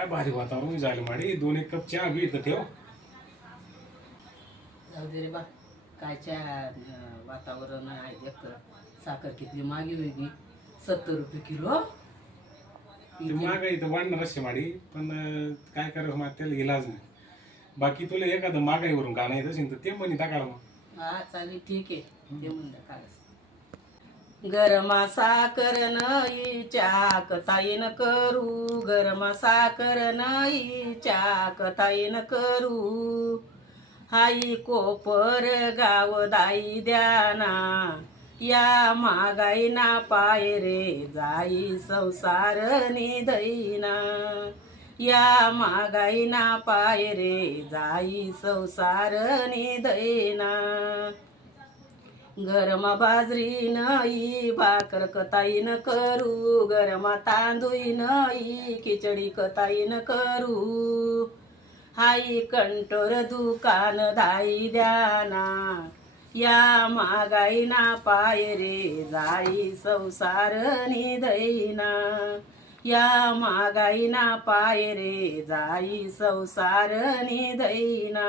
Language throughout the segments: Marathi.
काय भारी वातावरण झालं माडी 2-1 कप चहा बी इथं ठेव. जाऊ दे रे बा, काय वातावरण आहे. एक साखर किती मागी वेगळी 70 रुपये किलो. ते महागाई तर वाढणार असे माडी, पण काय करावं मग त्याला इलाज नाही. बाकी तुला एखादं महागाईवरून गाणं येत असेल तर ते म्हणी टाकाळ मग. हा चालेल, ठीक आहे. ते म्हणलं कालच गरमा साखर नाही चाक ताईन करू, गरमा साखर नाही चाक ताईन करू. हाई कोपर गाव दाई द्याना, या महागाई ना पाय रे जाई संसार निधईना. या महागाई ना पाय रे जाई संसार निधईना. गरमा बाजरी नाही भाकर कताईन करू, गरमा तांदूळ नाही खिचडी कताईन करू. हाई कंटोर दुकान दाई द्याना, या महागाई ना पाय रे जाई संसार निधईना. या महागाई ना पाय रे जाई संसार निधईना.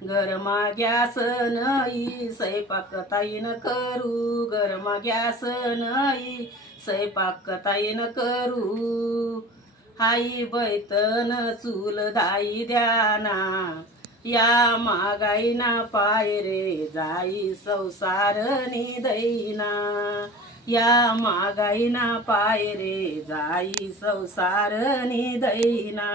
गरमा गॅस नाही स्वयंपाक ताईन करू, गरमा गॅस नाही स्वयंपाक ताईन करू. हाई बैतन चूल दाई द्याना, या महागाई ना पाय रे जाई संसार निधईना. या महागाई ना पाय रे जाई संसार निधईना.